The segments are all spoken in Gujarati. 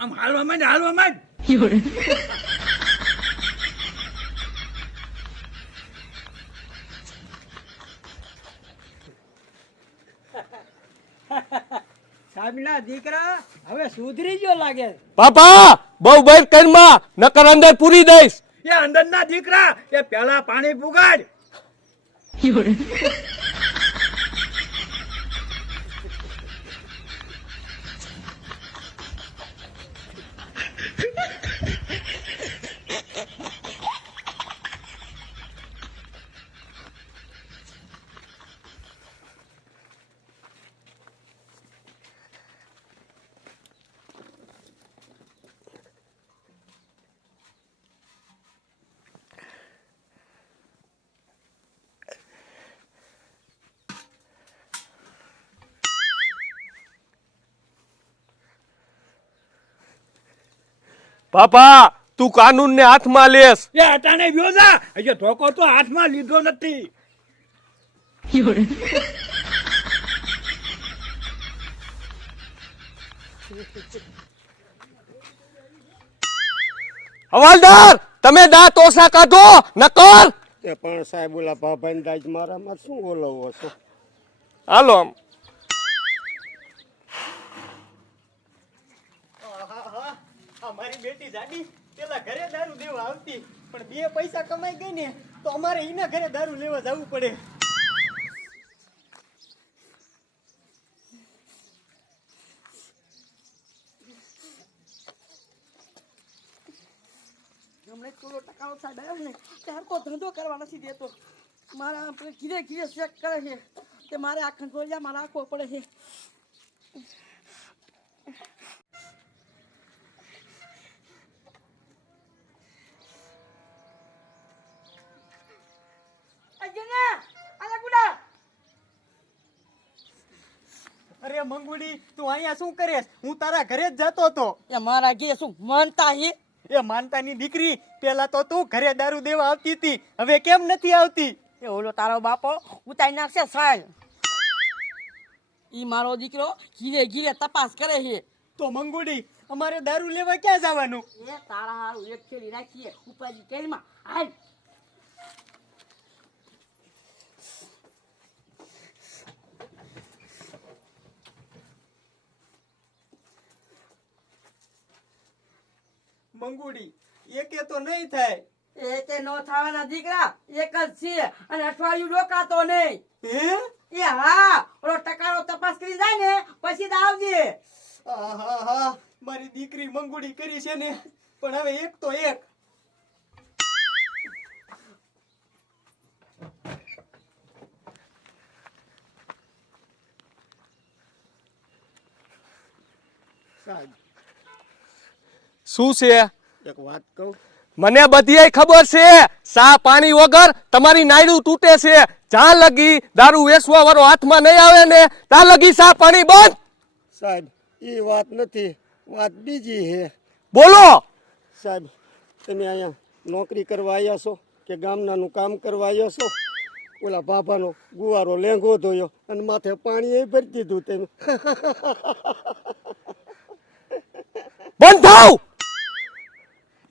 આમ હાલવા માંડ હાલવા માંડ. સાહેબના દીકરા હવે સુધરી ગયો લાગે. બાપા બહુ બેર કરમાં નકર અંદર પૂરી દઈશ. એ અંદરના દીકરા એ પેલા પાણી પુગાડ. પાપા તું કાનૂન ને હાથમાં લેસ. એ અટાણે ગયો જા. ધોકો તો હાથમાં લીધો નથી. હવાલદાર તમે દાંત ઓછા કાઢો નકર. એ પણ સાહેબ ઓલા ભાભાઈ દાજ મારામાં શું ઓલવો છો હાલો આમ. બેટી જાડી, પેલા ઘરે દારૂ લેવા આવતી, પણ બે પૈસા કમાઈ ગઈ ને, તો અમારે એના ઘરે દારૂ લેવા જવું પડે. હમણાં થોડો ટકાનો સાહેબ, આવ્યો ને ત્યાર ધંધો કરવા નથી દેતો. મારા ધીરે ધીરે ચેક કરે છે, કે મારે આ ખંડોળિયા મારે રાખવો પડે છે. અજના આલા ગુડા અરે મંગુડી તું અહીંયા શું કરેશ? હું તારા ઘરે જ જતો હતો. એ મારા ઘે શું માનતા હે? એ માનતાની દીકરી પેલા તો તું ઘરે દારૂ દેવા આવતી હતી હવે કેમ નથી આવતી? એ ઓલો તારો બાપો ઉતારી નાખશે સાહેબ ઈ મારો દીકરો ઘીરે ઘીરે તપાસ કરે છે તો મંગુડી અમારે દારૂ લેવા ક્યાં જવાનું? એ તારા હારું એક ખેડી રાખીએ ઉપાજી કેલમાં. હાલ. મંગુડી એકે તો નહીં થાય. એકે નો થવાના દીકરા એક જ છે અને અઠવાડિયું રોકાતો નહીં. હે? એ હા ઓલો ટકાનો તપાસ કરી જાય ને પછી જ આવજે. આહાહા, મારી દીકરી મંગુડી કરી છે ને પણ હવે એક તો એક. સાહેબ શું છે? એક વાત કહું? મને બધી ખબર છે સા પાણી વગર તમારી નાયડું તૂટે છે. જ્યાં લગી દારૂ વેસવા વાળો હાથમાં નહીં આવે ને ત્યાં લગી સા પાણી બંધ. સાહેબ એ વાત નથી વાત બીજી છે. બોલો. સાહેબ તમે અહીંયા નોકરી કરવા આવ્યા છો કે ગામનાનું કામ કરવા આવ્યા છો? ઓલા બાબાનો ગુવારો લેંગો ધોયો અને માથે પાણી એ ભરી દીધું તમે બંધ થાવ.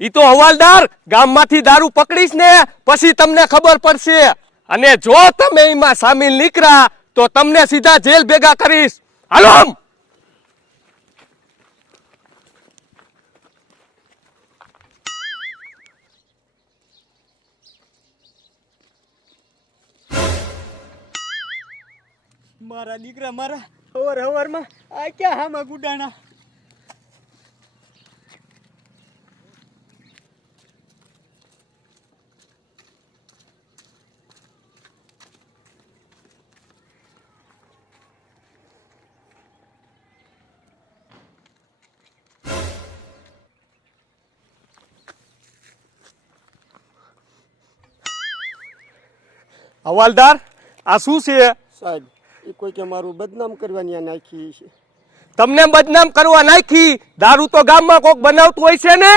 ઈ તો હવાલદાર, ગામમાંથી દારૂ પકડીશ ને પછી તમને ખબર પડશે. અને જો તમે એમાં સામેલ નીકળ્યા, તો તમને સીધા જેલ ભેગા કરીશ. હાલો મારા દીકરા મારા હવાર હવારમાં આ ક્યાં હામાં ગુડાણા? હવાલદાર આ શું છે? સાહેબ એ કોઈ કે મારું બદનામ કરવાની આ નાખી છે. તમને બદનામ કરવા નાખી દારૂ તો ગામમાં કોક બનાવતું હોય છે ને?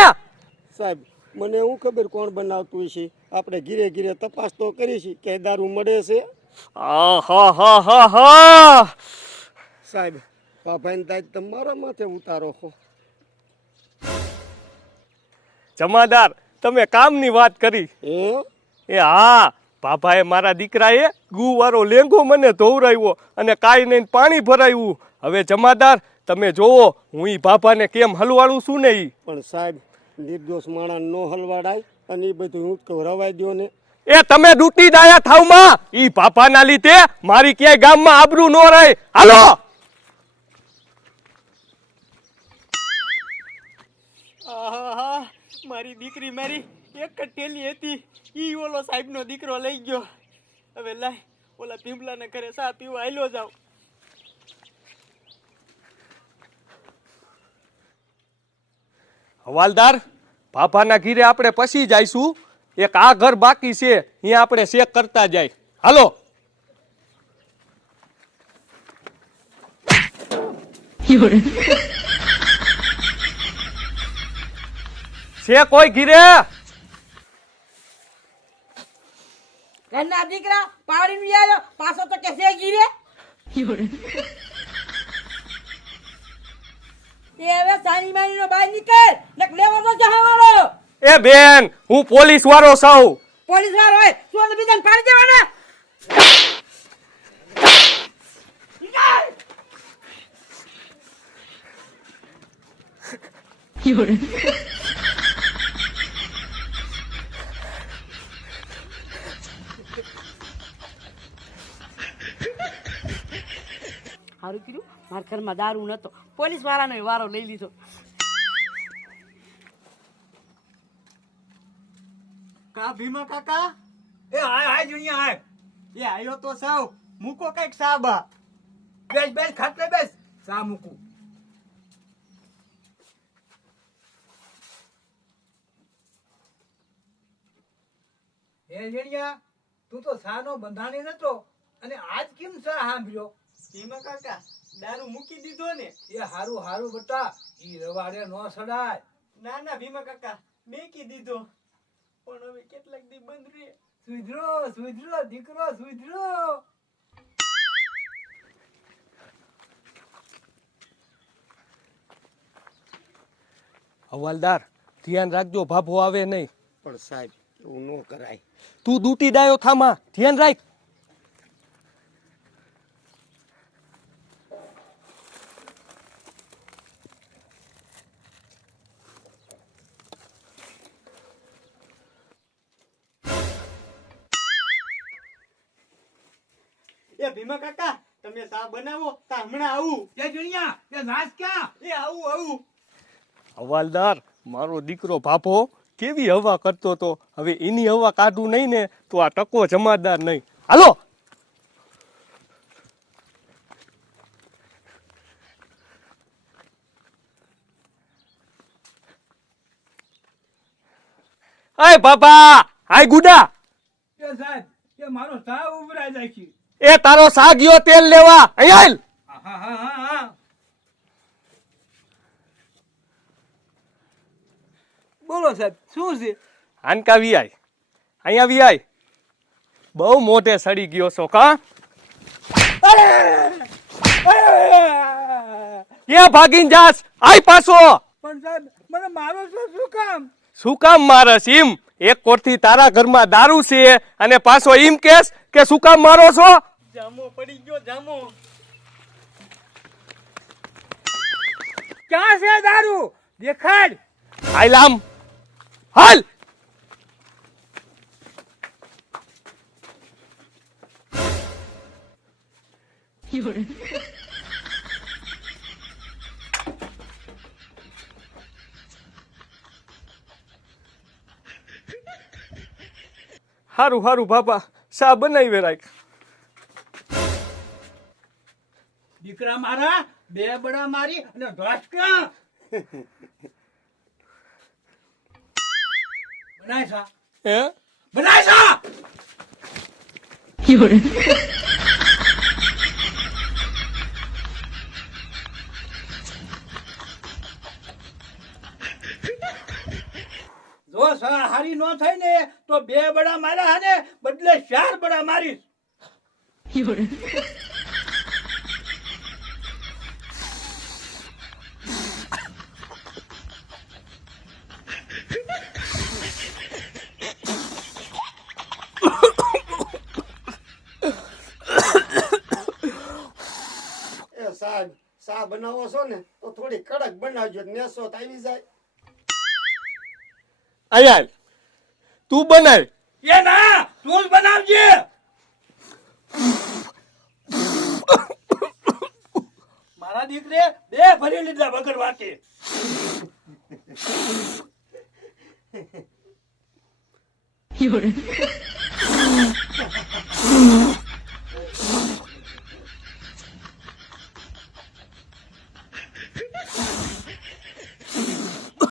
સાહેબ મને હું ખબર કોણ બનાવતું છે? આપણે ઘીરે ઘીરે તપાસ તો કરી છે કે દારૂ મળે છે. સાહેબ બાભાઈ તાજ તમારા માથે ઉતારો છો. જમાદાર તમે કામની વાત કરી. એ હા બાપાએ મારા દીકરાએ ગુવારો લેંગો મને ધોવરાવ્યો અને કાંઈ નહીં પાણી ભરાયું. હવે જમાદાર તમે જોવો હું ઈ બાપાને કેમ હલવાડું છું ને ઈ? પણ સાહેબ નિર્દોષ માણસ નો હલવાડાય અને એ બધું હું રવાય દ્યો ને. એ તમે ડૂટી દાયા થાવમાં? ઈ બાપાના લીધે મારી ક્યાંય ગામમાં આબરૂ ન રહે. હાલો! મારી દીકરી મારી એક જ ટેલી હતી. એ ઓલો સાહેબનો દીકરો લઈ ગયો. હવે લાય ઓલા પીંપલાના ઘરે સા પીવા આયલો જાવ. હવાલદાર ભાભાના ઘીરે આપણે પછી જઈશું એક આ ઘર બાકી છે અહીંયા આપણે ચેક કરતા જાય. હાલો，છે કોઈ ઘીરે? ઘરના દીકરા પાવડી નું આવ્યો પાછો તો કેસે ગીરે，તે હવે સાની માની નો બહાર નીકળ નક લેવાનો જહાવાળો એ બેન હું પોલીસ વાળો છું. પોલીસ વાળો હોય તું બીજાને પાડી દેવાના. નીકળ. મારા ઘરમાં દારૂ નતો. પોલીસ વાળાનો વારો લઈ લીધો. કા ભીમા કાકા? એ હાય હાય જુનિયા હાય એ આયો તો સાવ. મૂકો કંઈક સાબા. બેસ બેસ ખાટલે બેસ. સા મૂકું. એ જણિયા તું તો સાનો બંધાણી નતો. અને આજ કેમ સા સાંભળ્યો? ભીમા કાકા દારૂ મૂકી દીધો ને. એ હારું હારું બટા ઈ રવાડે નો સડાય. ના ના ભીમા કાકા મેકી દીધો. પણ હવે કેટલાક દી બંધ રે સુધરો સુધરો દીકરો સુધરો. હવાલદાર ધ્યાન રાખજો ભાભો આવે નહીં. પણ સાહેબ એવું ન કરાય. તું દૂટી ડાયો થામા ધ્યાન રાખ. એ ભીમા કાકા તમે સા બનાવો તા હમણાં આવું. એ જણિયા એ નાચ ક્યાં? એ આવું આવું. હવાલદાર મારો દીકરો ભાભો કેવી હવા કરતો તો? હવે એની હવા કાઢું નહીં ને તો આ ટકો જમાદાર નહીં. હાલો! અય બાપા હાય ગુડા. એ સાહેબ એ મારો સા ઉભરાઈ જાય છે. એ તારો સાગિયો તેલ લેવા. અહીંયા બોલો સાહેબ શું છે? હાનકા વીઆઈ. અહીંયા વીઆઈ. બહુ મોઢે સડી ગયો છો કા? ક્યાં ભાગીને જાસ આઈ પાછો. પણ સાહેબ મને મારો શું કામ? શું કામ મારસ એમ? એક કોરથી તારા ઘરમાં દારૂ છે અને પાછો એમ કેસ કે શું કામ મારો છો? જામો પડી ગયો જામો. ક્યાં છે દારૂ? દેખાડ. હાલ આમ. હાલ. હારું હારું બાપા. શા બનાવી રાખ. દીકરા મારા બે બડા મારી અને ધોસકા બનાય સા? હે? બનાય સા? હારી નો થઈ ને, તો બે બડા માર્યા હા ને બદલે ચાર બડા મારીશ. સાહેબ સા બનાવો છો ને, તો થોડી કડક બનાવજો, નેસો તો આવી જાય. આયાર તું બનાવ. એ ના તું જ બનાવજે. મારા દીકરે બે ભરી લીધા વગર વાતે Fiore.